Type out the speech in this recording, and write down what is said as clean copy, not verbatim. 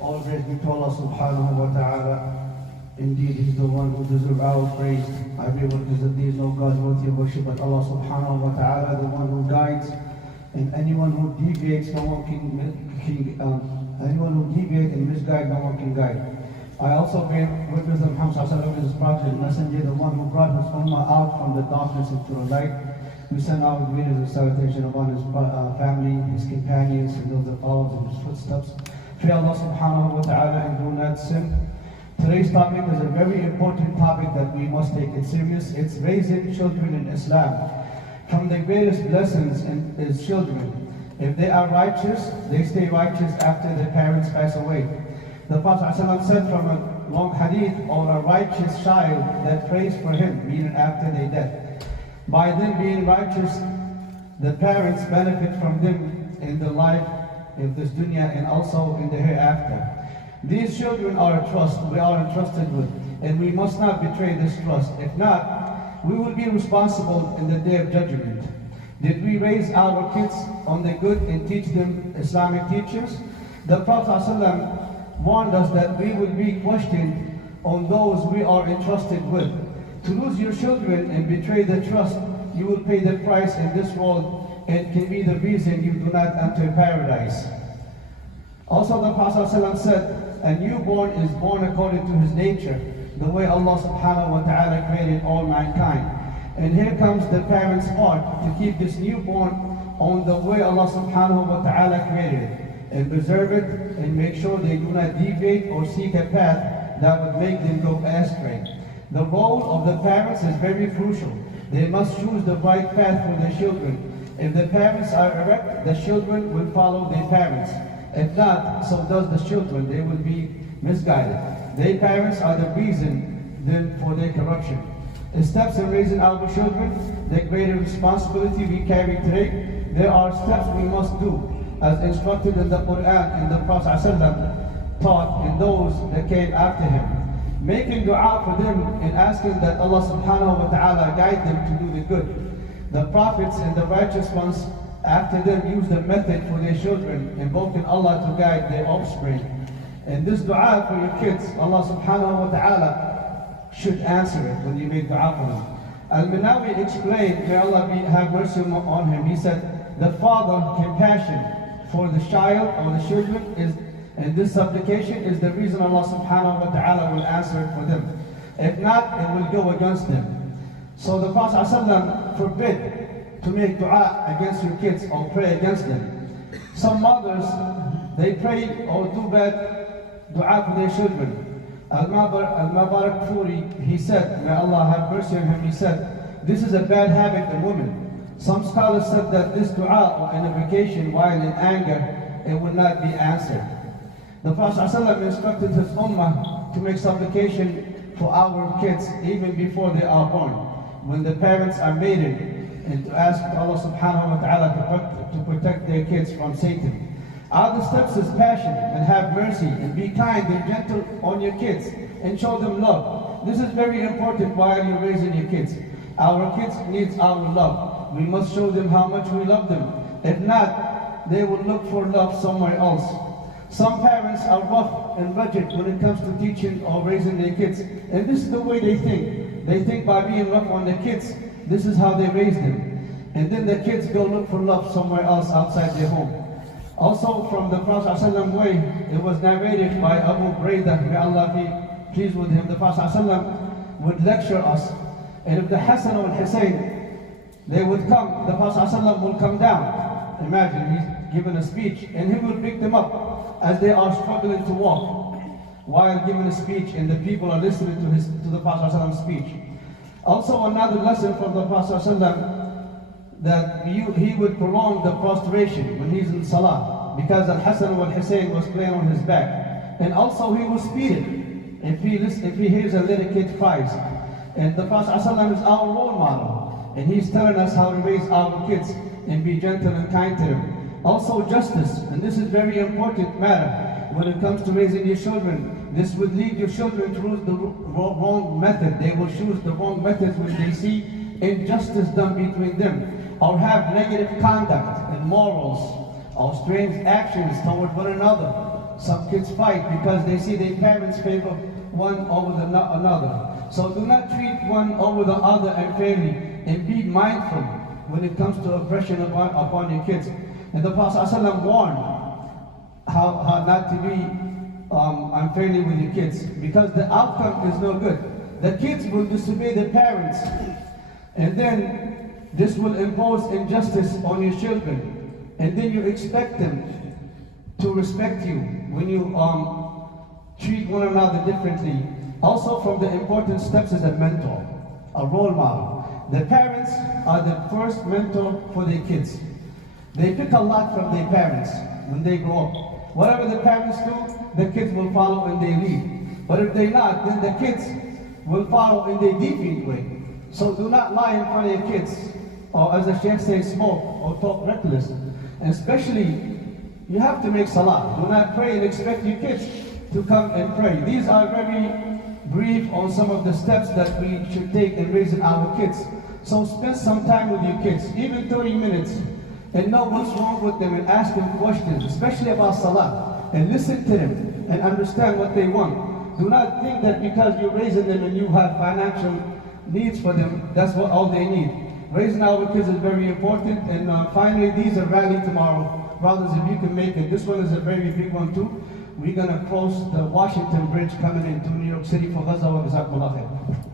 All praise be to Allah subhanahu wa ta'ala. Indeed, He is the one who deserves our praise. I bear witness that there is no God worthy of worship but Allah subhanahu wa ta'ala, the one who guides, and anyone who deviates, no one can anyone who deviates and misguides, no one can guide. I also bear witness that Muhammad sallallahu alaihi wasallam is His prophet and messenger, the one who brought His ummah out from the darkness into the light. We send out greetings and salutation upon His family, His companions, and those that follow in His footsteps. Fear Allah subhanahu wa ta'ala and do not sin. Today's topic is a very important topic that we must take it serious. It's raising children in Islam. From the greatest blessings is children. If they are righteous, they stay righteous after their parents pass away. The Prophet ﷺ said from a long hadith, or a righteous child that prays for him, meaning after they death. By them being righteous, the parents benefit from them in the life of this dunya and also in the hereafter. These children are a trust we are entrusted with, and we must not betray this trust. If not, we will be responsible in the day of judgment. Did we raise our kids on the good and teach them Islamic teachings? The Prophet ﷺ warned us that we will be questioned on those we are entrusted with. To lose your children and betray the trust, you will pay the price in this world, and can be the reason you do not enter paradise. Also, the Prophet ﷺ said, a newborn is born according to his nature, the way Allah subhanahu wa ta'ala created all mankind. And here comes the parent's part to keep this newborn on the way Allah subhanahu wa ta'ala created it, and preserve it, and make sure they do not deviate or seek a path that would make them go astray. The role of the parents is very crucial. They must choose the right path for their children. If the parents are erect, the children will follow their parents. If not, so does the children. They will be misguided. Their parents are the reason then for their corruption. The steps in raising our children, the greater responsibility we carry today, there are steps we must do, as instructed in the Quran and the Prophet ﷺ taught in those that came after him. Making dua for them and asking that Allah subhanahu wa ta'ala guide them to do the good. The prophets and the righteous ones after them used the method for their children, invoking Allah to guide their offspring. And this dua for your kids, Allah subhanahu wa ta'ala should answer it when you make dua for them. Al-Manawi explained, may Allah have mercy on him, he said, the father compassion for the child or the children is, and this supplication is the reason Allah subhanahu wa ta'ala will answer it for them. If not, it will go against them. So the Prophet ﷺ forbid to make dua against your kids or pray against them. Some mothers, they pray or do bad dua for their children. Al-Mubarak Furi, he said, may Allah have mercy on him, he said, this is a bad habit in women. Some scholars said that this dua or invocation while in anger, it would not be answered. The Prophet ﷺ instructed his ummah to make supplication for our kids even before they are born, when the parents are maiden, and to ask Allah subhanahu wa ta'ala to protect their kids from Satan. Other steps is passion and have mercy and be kind and gentle on your kids and show them love. This is very important while you're raising your kids. Our kids need our love. We must show them how much we love them. If not, they will look for love somewhere else. Some parents are rough and rugged when it comes to teaching or raising their kids. And this is the way they think. They think by being rough on the kids, this is how they raise them. And then the kids go look for love somewhere else outside their home. Also from the Prophet ﷺ way, it was narrated by Abu Buraidah, may Allah be pleased with him. The Prophet ﷺ would lecture us. And if the Hassan or Hussein, they would come, the Prophet ﷺ would come down. Imagine, he's giving a speech, and he would pick them up as they are struggling to walk while giving a speech, and the people are listening to the Prophet ﷺ's speech. Also another lesson from the Prophet ﷺ, that he would prolong the prostration when he's in Salah, because Al-Hassan or Al-Hussein was playing on his back. And also he was speeding if he hears a little kid cries. And the Prophet ﷺ is our role model, and he's telling us how to raise our kids and be gentle and kind to them. Also justice, and this is very important matter when it comes to raising your children. This would lead your children to choose the wrong method. They will choose the wrong methods when they see injustice done between them, or have negative conduct and morals, or strange actions toward one another. some kids fight because they see their parents favor one over another. So do not treat one over the other unfairly, and be mindful when it comes to oppression upon your kids. And the Prophet ﷺ warned how not to be unfairly with your kids, because the outcome is no good. The kids will disobey their parents, and then this will impose injustice on your children, and then you expect them to respect you when you treat one another differently. Also, from the important steps is a mentor, a role model. The parents are the first mentor for their kids. They pick a lot from their parents when they grow up. Whatever the parents do, the kids will follow and they lead. But if they're not, then the kids will follow in their deviant way. So do not lie in front of your kids, or as the Sheikh says, smoke or talk reckless. And especially, you have to make salah. Do not pray and expect your kids to come and pray. These are very brief on some of the steps that we should take in raising our kids. So spend some time with your kids, even 30 minutes, and know what's wrong with them and ask them questions, especially about salah, and listen to them and understand what they want. Do not think that because you're raising them and you have financial needs for them, that's what all they need. Raising our kids is very important. And finally, these are rally tomorrow. Brothers, if you can make it, this one is a very big one too. We're going to cross the Washington Bridge coming into New York City for Gaza wa Jazakumullah khair.